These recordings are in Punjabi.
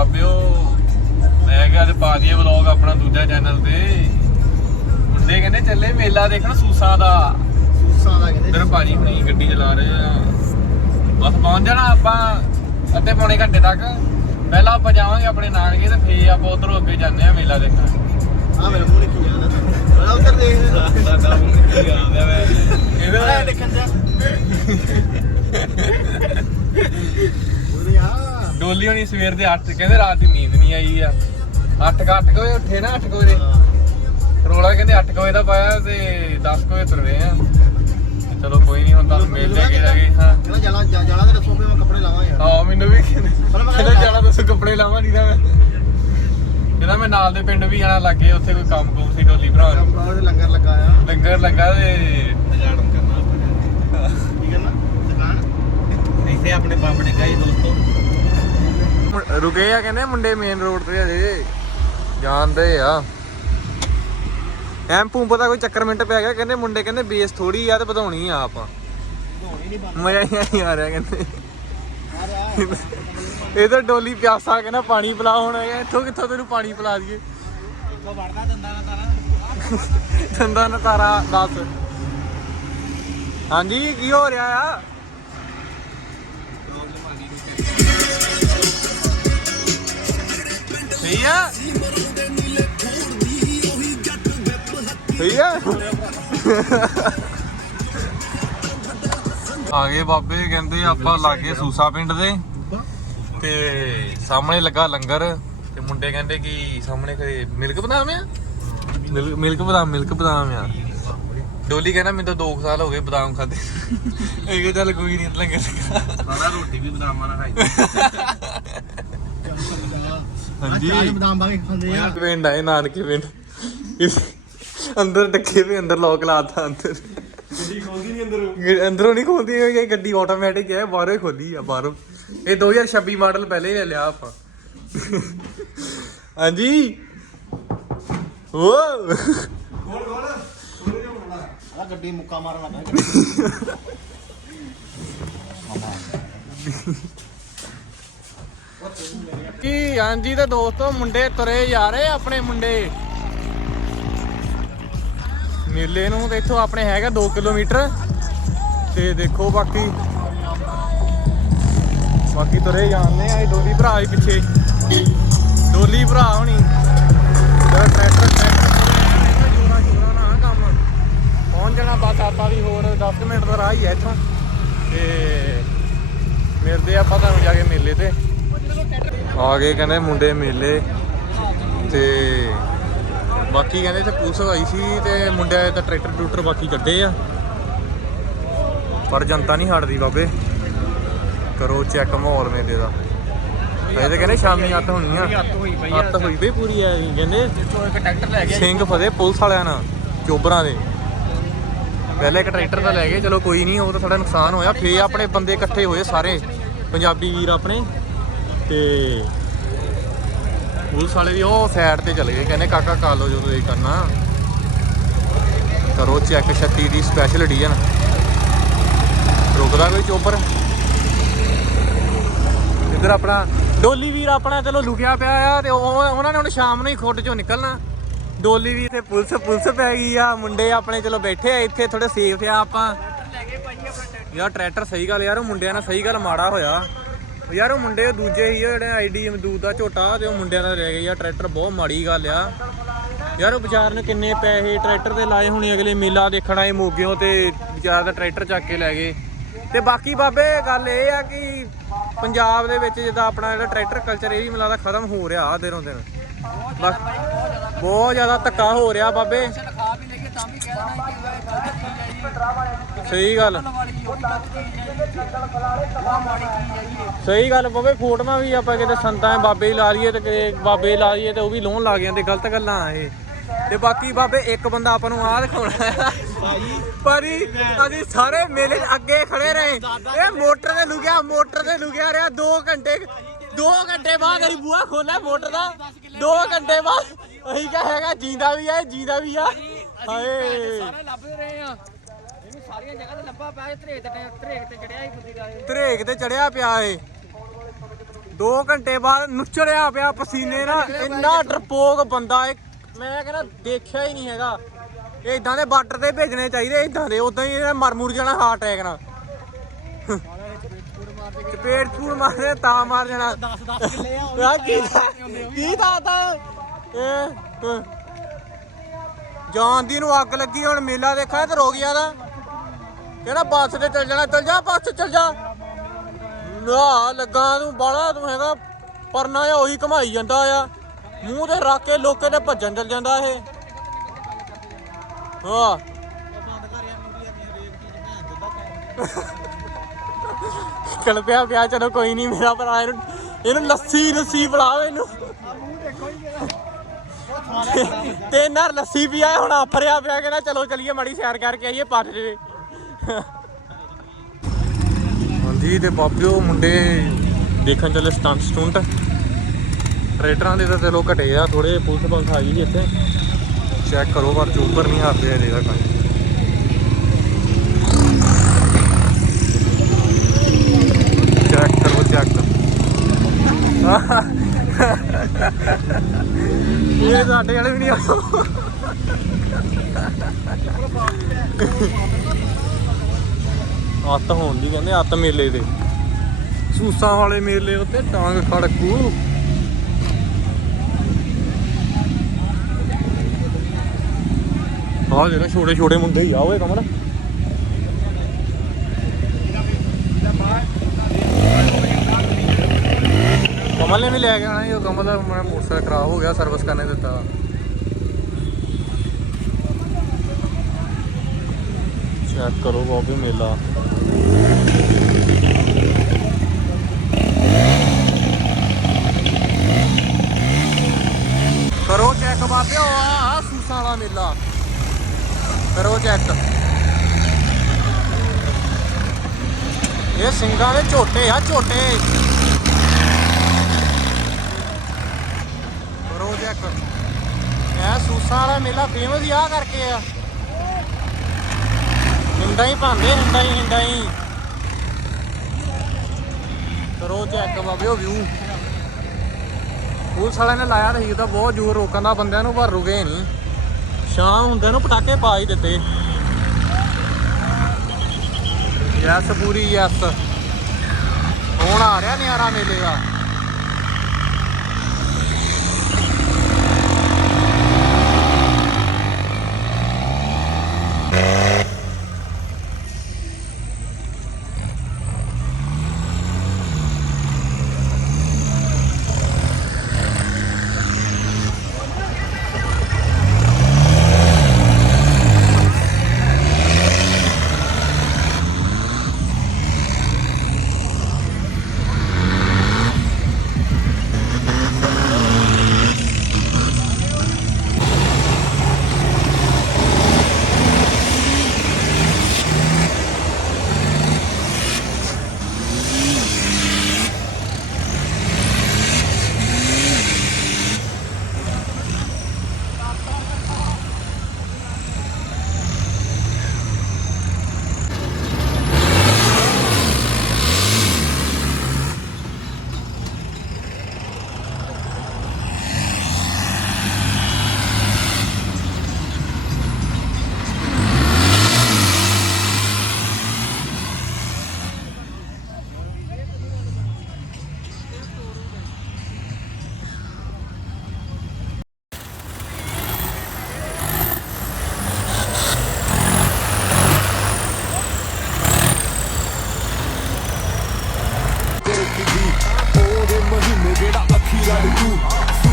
ਬਾਬਿਓ ਮੈਂ ਕਿਹਾ ਅੱਜ ਪਾ ਦਈਏ ਵਲੌਗ ਆਪਣਾ ਦੂਜਾ ਚੈਨਲ ਤੇ। ਮੁੰਡੇ ਕਹਿੰਦੇ ਚੱਲੇ ਮੇਲਾ ਦੇਖਣ ਸੂਸਾਂ ਦਾ। ਸੂਸਾਂ ਦਾ ਕਹਿੰਦੇ। ਇਧਰ ਭਾਜੀ ਹੁਣੀ ਗੱਡੀ ਚਲਾ ਰਹੇ ਆ। ਬਸ ਪਹੁੰਚ ਜਾਣਾ ਆਪਾਂ ਅੱਧੇ ਪੌਣੇ ਘੰਟੇ ਤੱਕ। ਪਹਿਲਾਂ ਆਪਾਂ ਜਾਵਾਂਗੇ ਆਪਣੇ ਨਾਨਕੇ ਤੇ ਫੇਰ ਆਪਾਂ ਉਧਰੋਂ ਅੱਗੇ ਜਾਂਦੇ ਆ ਮੇਲਾ ਦੇਖਣ। ਆ ਮੇਰੇ ਮੂੰਹ ਨਿਕਲ ਜਾਂਦਾ। ਬੜਾ ਉੱਤਰ ਦੇਖ। ਸਾਡਾ ਮੂੰਹ ਕੀ ਆਉਂਦਾ ਮੈਂ ਇਹਦਾ ਇਹਦਾ ਦੇਖਣ ਜਾ। ਡੋਲੀ ਹੋਣੀ ਸਵੇਰ ਦੇ 8 ਕਹਿੰਦੇ ਰਾਤ ਦੀ ਨੀਂਦ ਨਹੀਂ ਆਈ ਆ। 8 ਕ 8 ਵਜੇ ਉੱਠੇ ਨਾ 8 ਵਜੇ। ਰੋਲਾ ਕਹਿੰਦੇ 8 ਵਜੇ ਦਾ ਪਾਇਆ ਤੇ 10 ਵਜੇ ਤੁਰੇ ਆ। ਚਲੋ ਕੋਈ ਨਹੀਂ ਹੁਣ ਤੁਹਾਨੂੰ ਮੇਲ ਲੈ ਕੇ ਜਾਗੇ ਹਾਂ। ਕਹਿੰਦਾ ਜਾਣਾ ਤੇ ਦੱਸੋ ਵੀ ਮੈਂ ਕੱਪੜੇ ਲਾਵਾਂ ਯਾਰ। ਹਾਂ ਮੈਨੂੰ ਵੀ ਕਹਿੰਦੇ ਜਾਣਾ ਦੱਸੋ ਕੱਪੜੇ ਲਾਵਾਂ ਨਹੀਂ ਤਾਂ ਮੈਂ। ਕਹਿੰਦਾ ਮੈਂ ਨਾਲ ਦੇ ਪਿੰਡ ਵੀ ਜਾਣਾ ਲੱਗੇ ਉੱਥੇ ਕੋਈ ਕੰਮ ਕੁਮ ਸੀ ਡੋਲੀ ਭਰਾ ਨੂੰ। ਦੇ ਲੰਗਰ ਲੱਗਾ ਆ। ਲੰਗਰ ਲੱਗਾ ਤੇ ਜਾਣ ਕਰਨਾ ਠੀਕ ਹੈ ਨਾ ਦੁਕਾਨ? ਇੱਥੇ ਆਪਣੇ ਬੰਬ ਡਿੱਗਾ ਜੀ ਦੋਸਤੋ ਰੁਕੇ ਆ ਕਹਿੰਦੇ ਮੁੰਡੇ ਮੇਨ ਰੋਡ ਤੇ ਹਜੇ। ਜਾਣਦੇ ਆ। ਐਮ ਪੂੰਪ ਦਾ ਕੋਈ ਚੱਕਰ ਮਿੰਟ ਪੈ ਗਿਆ, ਕਹਿੰਦੇ ਮੁੰਡੇ ਕਹਿੰਦੇ ਬੇਸ ਥੋੜੀ ਆ ਤੇ ਵਧਾਉਣੀ ਆ ਆਪਾਂ। ਮਜ਼ਾ ਹੀ ਨਹੀਂ ਆ ਰਿਹਾ ਕਹਿੰਦੇ। ਇਹ ਤਾਂ ਡੋਲੀ ਪਿਆਸਾ ਕਹਿੰਦਾ ਪਾਣੀ ਪਿਲਾ ਹੁਣ। ਇੱਥੋਂ ਕਿੱਥੋਂ ਤੈਨੂੰ ਪਾਣੀ ਪਿਲਾ ਦਈਏ? ਇੱਥੋਂ ਵੜਦਾ ਦੰਦਾਂ ਨਾਲ ਤਾਰਾ ਚੰਦਾ ਨਤਾਰਾ ਦੱਸ। ਹਾਂਜੀ, ਕੀ ਹੋ ਰਿਹਾ ਆ? ਸਹੀ ਆ? ਸਹੀ ਆ? ਆ ਗਏ ਬਾਬੇ ਕਹਿੰਦੇ ਆਪਾਂ ਲਾਗੇ ਸੂਸਾ ਪਿੰਡ ਦੇ। ਤੇ ਸਾਹਮਣੇ ਲੱਗਾ ਲੰਗਰ। ਤੇ ਮੁੰਡੇ ਕਹਿੰਦੇ ਕਿ ਸਾਹਮਣੇ ਕੋਈ ਮਿਲਕ ਬਦਾਮ ਆ? ਮਿਲ- ਮਿਲਕ ਬਦਾਮ ਮਿਲਕ ਬਦਾਮ ਆ। ਡੋਲੀ ਕਹਿੰਦਾ ਮੈਨੂੰ ਤਾਂ 2 ਸਾਲ ਹੋ ਗਏ ਬਦਾਮ ਖਾਦੇ ਇਹ ਕਿ ਚੱਲ ਕੋਈ ਨਹੀਂ ਲੰਗਰ ਲੱਗਾ ਸਾਰਾ ਰੋਟੀ ਵੀ ਬਦਾਮਾਂ ਨਾਲ ਖਾਈ। ਹਾਂਜੀ। ਬਦਾਮ ਪਾ ਕੇ ਖਾਂਦੇ ਆ। ਪਿੰਡ ਆਏ ਨਾਨਕੇ ਪਿੰਡ। ਅੰਦਰ ਡੱਕੇ ਵੀ ਅੰਦਰ ਲੋਕ ਲਾਤਾ ਅੰਦਰ। ਗੱਡੀ ਖੋਲਦੀ ਨਹੀਂ ਅੰਦਰ? ਅੰਦਰੋਂ ਨਹੀਂ ਖੋਲਦੀ ਇਹ ਗੱਡੀ ਆਟੋਮੈਟਿਕ ਹੈ ਬਾਹਰੋਂ ਹੀ ਖੋਲੀ ਆ ਬਾਹਰੋਂ। ਇਹ 2026 ਮਾਡਲ ਪਹਿਲੇ ਹੀ ਲੈ ਲਿਆ ਆਪਾਂ। ਹਾਂਜੀ। ਓ ਖੋਲ ਖੋਲ ਆ ਗੱਡੀ ਮੁੱਕਾ ਮਾਰਨ ਲੱਗਾ ਕੀ ਹਾਂਜੀ ਤੇ ਦੋਸਤੋ ਮੁੰਡੇ ਤੁਰੇ ਜਾ ਰਹੇ ਆਪਣੇ ਮੁੰਡੇ। ਮੇਲੇ ਨੂੰ ਤੇ ਇੱਥੋਂ ਆਪਣੇ ਹੈਗਾ 2 ਕਿਲੋਮੀਟਰ। ਤੇ ਦੇਖੋ ਬਾਕੀ। ਬਾਕੀ ਤੁਰੇ ਜਾਂਦੇ ਆ ਇਹ ਡੋਲੀ ਭਰਾ ਹੀ ਪਿੱਛੇ। ਡੋਲੀ ਭਰਾ ਹੋਣੀ। ਟਰੈਕਟਰ ਜੋਰਾ ਜੋਰਾ ਨਾ ਕੰਮ। ਪਹੁੰਚ ਜਾਣਾ ਬਸ ਆਪਾਂ ਵੀ ਹੋਰ 10 ਮਿੰਟ ਦਾ ਰਾਹ ਹੀ ਹੈ ਇੱਥੋਂ। ਤੇ ਮਿਲਦੇ ਆਪਾਂ ਤੁਹਾਨੂੰ ਜਾ ਕੇ ਮੇਲੇ ਤੇ। ਆ ਗਏ ਕਹਿੰਦੇ ਮੁੰਡੇ ਮੇਲੇ ਤੇ ਬਾਕੀ ਕਹਿੰਦੇ ਇੱਥੇ ਪੁਲਿਸ ਆਈ ਸੀ ਤੇ ਮੁੰਡਿਆਂ ਦਾ ਟਰੈਕਟਰ ਟਰੂਟਰ ਬਾਕੀ ਕੱਢੇ ਆ। ਪਰ ਜਨਤਾ ਨਹੀਂ ਹਟਦੀ ਬਾਬੇ। ਕਰੋ ਚੈੱਕ ਮਾਹੌਲ ਮੇਲੇ ਦਾ। ਇਹ ਤੇ ਕਹਿੰਦੇ ਸ਼ਾਮੀ ਅੱਤ ਹੋਣੀ ਆ। ਅੱਤ ਹੋਈ ਪਈ ਪੂਰੀ ਆ ਕਹਿੰਦੇ। ਇੱਥੋਂ ਇੱਕ ਟਰੈਕਟਰ ਲੈ ਗਿਆ ਸਿੰਘ ਫਦੇ ਪੁਲਿਸ ਵਾਲਿਆਂ ਨਾਲ ਚੋਬਰਾਂ ਦੇ। ਪਹਿਲੇ ਇੱਕ ਟਰੈਕਟਰ ਤਾਂ ਲੈ ਗਏ ਚਲੋ ਕੋਈ ਨਹੀਂ ਉਹ ਤਾਂ ਸਾਡਾ ਨੁਕਸਾਨ ਹੋਇਆ। ਫੇ ਆਪਣੇ ਬੰਦੇ ਇਕੱਠੇ ਹੋਏ ਸਾਰੇ। ਪੰਜਾਬੀ ਵੀਰ ਆਪਣੇ। ਤੇ ਪੁਲਿਸ ਵਾਲੇ ਵੀ ਉਹ ਸਾਈਡ ਤੇ ਚਲੇ ਗਏ, ਕਹਿੰਦੇ ਕਾਕਾ ਕਰ ਲਓ ਤੁਸੀਂ ਕਰਨਾ। ਕਰੋ ਚੈੱਕ 36 ਦੀ ਸਪੈਸ਼ਲ ਐਡੀਸ਼ਨ ਰੁਕਦਾ ਕੋਈ ਚੋਬਰ ਇੱਧਰ ਆਪਣਾ ਡੋਲੀ ਵੀਰ ਆਪਣਾ ਚਲੋ ਲੁਕਿਆ ਪਿਆ ਆ ਤੇ ਉਹ ਉਹਨਾਂ ਨੇ ਹੁਣ ਸ਼ਾਮ ਨੂੰ ਹੀ ਖੁੱਡ ਚੋਂ ਨਿਕਲਣਾ। ਡੋਲੀ ਵੀਰ ਤੇ ਪੁਲਿਸ ਪੁਲਿਸ ਪੈ ਗਈ ਆ, ਮੁੰਡੇ ਆਪਣੇ ਚਲੋ ਬੈਠੇ ਆ, ਇੱਥੇ ਥੋੜੇ ਸੇਫ ਆ ਆਪਾਂ। ਯਾਰ ਟਰੈਕਟਰ ਸਹੀ ਗੱਲ ਯਾਰ, ਉਹ ਮੁੰਡਿਆਂ ਨਾਲ ਸਹੀ ਗੱਲ ਮਾੜਾ ਹੋਇਆ। ਉਹ ਯਾਰ ਉਹ ਮੁੰਡੇ ਉਹ ਦੂਜੇ ਹੀ ਜਿਹੜੇ ਆਈਡੀ ਅਮਦੂਦ ਦਾ ਝੋਟਾ ਤੇ ਉਹ ਮੁੰਡਿਆਂ ਦਾ ਰਹਿ ਗਿਆ ਟਰੈਕਟਰ ਬਹੁਤ ਮਾੜੀ ਗੱਲ ਆ। ਯਾਰ ਉਹ ਵਿਚਾਰ ਨੇ ਕਿੰਨੇ ਪੈਸੇ ਟਰੈਕਟਰ ਤੇ ਲਾਏ ਹੋਣੇ ਅਗਲੇ ਮੇਲਾ ਦੇਖਣ ਆਏ ਮੋਗਿਓ ਤੇ ਵਿਚਾਰ ਦਾ ਟਰੈਕਟਰ ਚੱਕ ਕੇ ਲੈ ਗਏ। ਤੇ ਬਾਕੀ ਬਾਬੇ ਗੱਲ ਇਹ ਆ ਕਿ ਪੰਜਾਬ ਦੇ ਵਿੱਚ ਜਿੱਦਾਂ ਆਪਣਾ ਜਿਹੜਾ ਟਰੈਕਟਰ ਕਲਚਰ ਇਹ ਵੀ ਮਿਲਾ ਖਤਮ ਹੋ ਰਿਹਾ ਆ ਦਿਨੋਂ ਦਿਨ। ਬਸ ਬਹੁਤ ਜ਼ਿਆਦਾ ਧੱਕਾ ਹੋ ਰਿਹਾ ਬਾਬੇ। ਸਹੀ ਗੱਲ। ਸਹੀ ਗੱਲ ਬਾਬੇ ਫੋਟੋਆਂ ਵੀ ਆਪਾਂ ਕਿਤੇ ਸੰਤਾਂ ਬਾਬੇ ਹੀ ਲਾ ਲਈਏ ਤੇ ਕਿਤੇ ਬਾਬੇ ਲਾ ਲਈਏ ਤੇ ਉਹ ਵੀ ਲੋਨ ਲੱਗ ਜਾਂਦੇ, ਗਲਤ ਗੱਲਾਂ ਆ ਇਹ। ਤੇ ਬਾਕੀ ਬਾਬੇ, ਇੱਕ ਬੰਦਾ ਆਪਾਂ ਨੂੰ ਆਹ ਦਿਖਾਉਣਾ ਹੈ। ਅਸੀਂ ਸਾਰੇ ਮੇਲੇ 'ਚ ਅੱਗੇ ਖੜੇ ਰਹੇ। ਇਹ ਮੋਟਰ ਤੇ ਲੁਕਿਆ, ਮੋਟਰ ਤੇ ਲੁਕਿਆ ਰਿਹਾ। 2 ਘੰਟੇ 2 ਘੰਟੇ ਬਾਅਦ ਅਸੀਂ ਬੂਹਾ ਖੋਲਿਆ ਮੋਟਰ ਦਾ। 2 ਘੰਟੇ ਬਾਅਦ ਅਸੀਂ ਕਿਹਾ ਹੈਗਾ, ਜੀਂਦਾ ਵੀ ਆ ਜੀਂਦਾ ਵੀ ਆ। ਹਾਏ। ਸਾਰੇ ਲੱਭਦੇ ਰਹੇ ਆ ਇਹਨੂੰ ਸਾਰੀਆਂ ਜਗ੍ਹਾ ਤੇ ਲੱਭਾ ਪਿਆ ਇਹ ਧਰੇਕ ਤੇ ਧਰੇਕ ਤੇ ਚੜਿਆ ਹੀ ਬੁੱਧੀ ਦਾ ਇਹ। ਧਰੇਕ ਤੇ ਚੜਿਆ ਪਿਆ ਏ 2 ਘੰਟੇ ਬਾਅਦ ਨੁੱਚੜਿਆ ਪਿਆ ਪਸੀਨੇ ਨਾਲ। ਇੰਨਾ ਡਰਪੋਕ ਬੰਦਾ ਇੱਕ ਮੈਂ ਕਹਿੰਦਾ ਦੇਖਿਆ ਹੀ ਨਹੀਂ ਹੈਗਾ। ਇਹ ਇਦਾਂ ਦੇ ਬਾਰਡਰ ਤੇ ਭੇਜਣੇ ਚਾਹੀਦੇ ਇਦਾਂ ਦੇ ਉਦਾਂ ਹੀ ਇਹਨੇ ਮਰ ਮੁਰ ਜਾਣਾ ਹਾਰਟ ਅਟੈਕ ਨਾਲ। ਚਪੇੜ ਚੂੜ ਮਾਰਦੇ ਤਾਂ ਮਾਰ ਜਾਣਾ। 10 10 ਕਿੱਲੇ ਆ ਕੀ ਕੀ ਦਾਤਾ ਇਹ। ਜਾਨ ਦੀ ਨੂੰ ਅੱਗ ਲੱਗੀ ਹੁਣ ਮੇਲਾ ਦੇਖਿਆ ਤੇ ਰੋ ਗਿਆ ਦਾ। ਕਹਿੰਦਾ ਬੱਸ ਤੇ ਚੱਲ ਜਾਣਾ? ਚੱਲ ਜਾ, ਬੱਸ ਚੱਲ ਜਾ। ਨਾ, ਲੱਗਾ ਤੂੰ ਬਾਲਾ ਤੂੰ ਹੈਗਾ, ਪਰਨਾ ਆ ਉਹੀ ਘਮਾਈ ਜਾਂਦਾ ਆ। ਮੂੰਹ ਤੇ ਰੱਖ ਕੇ ਲੋਕੇ ਤੇ ਭੱਜਣ ਚੱਲ ਜਾਂਦਾ ਇਹ। ਹਾਂ। ਚਲ ਪਿਆ ਪਿਆ, ਚਲੋ ਕੋਈ ਨਹੀਂ ਮੇਰਾ ਭਰਾ ਇਹਨੂੰ ਇਹਨੂੰ ਲੱਸੀ ਲੱਸੀ ਪਿਲਾ ਇਹਨੂੰ। ਤੇ ਨਾਲ ਲੱਸੀ ਪਿਆ, ਹੁਣ ਆਫਰਿਆ ਪਿਆ, ਕਹਿੰਦਾ ਚਲੋ ਚਲੀਏ ਮਾੜੀ ਸੈਰ ਕਰਕੇ ਆਈਏ, ਪੱਟ ਜਵੇ। ਹਾਂਜੀ ਤੇ ਬਾਬਿਓ ਮੁੰਡੇ ਦੇਖਣ ਚੱਲੇ ਸਟੰਟ ਸਟੁੰਟ ਟਰੇਟਰਾਂ ਦੇ ਤਾਂ ਚਲੋ ਘਟੇ ਆ ਥੋੜੇ ਪੁਲਿਸ ਬੰਸ ਆ ਗਈ ਇੱਥੇ। ਚੈੱਕ ਕਰੋ, ਪਰ ਚੂਪਰ ਨਹੀਂ ਹੱਥਦੇ ਹਲੇ ਦਾ ਚੈੱਕ ਕਰੋ ਚੈੱਕ ਇਹ ਸਾਡੇ ਵਾਲੇ ਵੀ ਨਹੀਂ ਆਉ ਅੱਤ ਹੋਣ ਦੀ ਕਹਿੰਦੇ ਅੱਤ ਮੇਲੇ ਦੇ। ਸੂਸਾਂ ਵਾਲੇ ਮੇਲੇ ਉੱਤੇ ਟਾਂਗ ਖੜਕੂ। ਆਹ ਜਿਹੜਾ ਛੋਟੇ ਛੋਟੇ ਮੁੰਡੇ ਹੀ ਆ ਓਏ ਕਮਲ ਕਮਲ ਨੇ ਵੀ ਲੈ ਕੇ ਆਣਾ ਇਹ ਕਮਲ ਦਾ ਮੇਰਾ ਮੋਟਰਸਾਈਕਲ ਖਰਾਬ ਹੋ ਗਿਆ ਸਰਵਿਸ ਕਰਨੇ ਦਿੱਤਾ। ਚੈੱਕ ਕਰੋ ਬਾਬੇ ਮੇਲਾ। ਕਰੋ ਚੈੱਕ ਬਾਬਿਓ ਆ ਸੂਸਾਂ ਵਾਲਾ ਮੇਲਾ। ਕਰੋ ਚੈੱਕ ਇਹ ਸਿੰਘਾਂ ਦੇ ਝੋਟੇ ਆ, ਝੋਟੇ। ਕਰੋ ਚੈੱਕ ਇਹ ਸੂਸਾਂ ਵਾਲਾ ਮੇਲਾ ਫੇਮਸ ਹੀ ਆ ਕਰਕੇ ਆ। ਹਿੰਡਾ ਹੀ ਪਾਉਂਦੇ ਹਿੰਡਾ ਹੀ ਹਿੰਡਾ ਹੀ। ਕਰੋ ਚੈੱਕ ਬਾਬਿਓ ਵਿਊ ਪੁਲਿਸ ਵਾਲਿਆਂ ਨੇ ਲਾਇਆ ਤਾਂ ਸੀ ਤਾਂ ਬਹੁਤ ਜ਼ੋਰ ਰੋਕਣ ਦਾ, ਬੰਦਿਆਂ ਨੂੰ ਪਰ ਰੁਕੇ ਨਹੀਂ। ਸ਼ਾਮ ਹੁੰਦੇ ਨੂੰ ਪਟਾਕੇ ਪਾ ਹੀ ਦਿੱਤੇ। ਯੈਸ ਪੂਰੀ ਯੈਸ ਹੁਣ ਆ ਰਿਹਾ ਨਿਆਰਾ ਮੇਲੇ ਦਾ।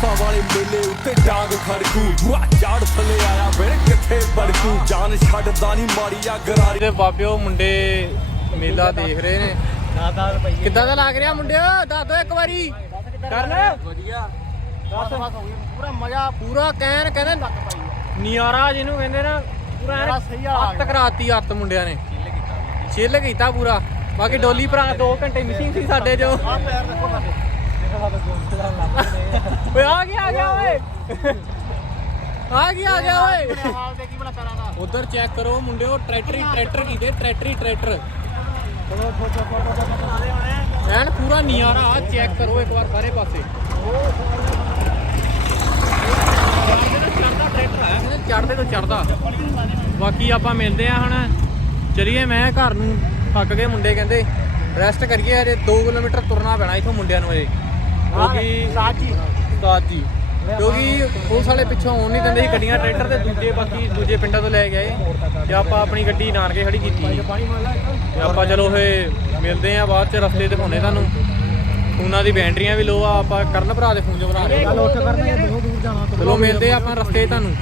ਸੂਸਾਂ ਵਾਲੇ ਮੇਲੇ ਉੱਤੇ ਡਾਂਗ ਖੜਕੂ। ਬੁਆ ਝਾੜ ਥੱਲੇ ਆਇਆ ਵੇ ਕਿੱਥੇ ਬੜਕੂ। ਜਾਨ ਛੱਡਦਾ ਨਹੀਂ ਮਾਰੀ ਆ ਗਰਾਰੀ ਦੇ ਬਾਬਿਓ ਮੁੰਡੇ ਮੇਲਾ ਦੇਖ ਰਹੇ ਨੇ। 10 ਰੁਪਏ ਕਿੱਦਾਂ ਦਾ ਲੱਗ ਰਿਹਾ ਮੁੰਡਿਓ? ਦੱਸ ਦੋ ਇੱਕ ਵਾਰੀ। ਕਰਨ। ਵਧੀਆ। ਦੱਸ ਪੂਰਾ ਮਜ਼ਾ ਪੂਰਾ ਕਹਿਣ ਕਹਿੰਦੇ ਨਿਆਰਾ ਜਿਹਨੂੰ ਕਹਿੰਦੇ ਨਾ ਪੂਰਾ ਸਹੀ ਆ। ਅੱਤ ਕਰਾਤੀ ਅੱਤ ਮੁੰਡਿਆਂ ਨੇ। ਚਿੱਲ ਕੀਤਾ। ਪੂਰਾ। ਬਾਕੀ ਡੋਲੀ ਭਰਾ 2 ਘੰਟੇ ਮਿਸਿੰਗ ਸੀ ਸਾਡੇ ਜੋ ਆ ਪੈਰ ਦੇਖੋ ਸਾਡੇ। ਓਏ ਆ ਗਿਆ ਆ ਗਿਆ ਓਏ। ਆ ਗਿਆ ਆ ਗਿਆ ਓਏ। ਹਾਲ ਦੇ ਕੀ ਬਣਾ ਕਰਾਂ ਦਾ। ਉਧਰ ਚੈੱਕ ਕਰੋ ਮੁੰਡਿਓ ਟਰੈਕਟਰੀ ਟਰੈਕਟਰ ਕੀਤੇ ਟਰੈਕਟਰੀ ਟਰੈਕਟਰ। ਐਨ ਪੂਰਾ ਨਿਆਰਾ ਚੈੱਕ ਕਰੋ ਇੱਕ ਵਾਰ ਸਾਰੇ ਪਾਸੇ। ਚੜਦੇ ਤੋਂ ਚੜਦਾ ਬਾਕੀ ਆਪਾਂ ਮਿਲਦੇ ਆ ਹੁਣ। ਚਲੀਏ ਮੈਂ ਘਰ ਨੂੰ। ਥੱਕ ਗਏ ਮੁੰਡੇ ਕਹਿੰਦੇ। ਰੈਸਟ ਕਰੀਏ ਅਜੇ 2 ਕਿਲੋਮੀਟਰ ਤੁਰਨਾ ਪੈਣਾ ਇਥੋਂ ਮੁੰਡਿਆਂ ਨੂੰ ਅਜੇ ਕਿਉਂਕਿ ਪੁਲਿਸ ਵਾਲੇ ਪਿੱਛੋਂ ਆਉਣ ਨਹੀਂ ਦਿੰਦੇ ਸੀ ਗੱਡੀਆਂ ਟਰੈਕਟਰ ਤੇ ਦੂਜੇ ਬਾਕੀ ਦੂਜੇ ਪਿੰਡਾਂ ਤੋਂ ਲੈ ਗਏ ਤੇ ਆਪਾਂ ਆਪਣੀ ਗੱਡੀ ਨਾਨਕੇ ਖੜੀ ਕੀਤੀ। ਤੇ ਆਪਾਂ ਚਲੋ ਫੇ ਮਿਲਦੇ ਆ ਬਾਅਦ ਚ ਰਸਤੇ ਦਿਖਾਉਣੇ ਤੁਹਾਨੂੰ। ਫੋਨਾਂ ਦੀ ਬੈਟਰੀਆਂ ਵੀ ਲੋ ਆ ਆਪਾਂ ਕਰਨ ਭਰਾ ਦੇ ਫੋਨ 'ਚ ਬਣਾ ਰਹੇ ਚਲੋ ਮਿਲਦੇ ਆ ਆਪਾਂ ਰਸਤੇ ਤੁਹਾਨੂੰ।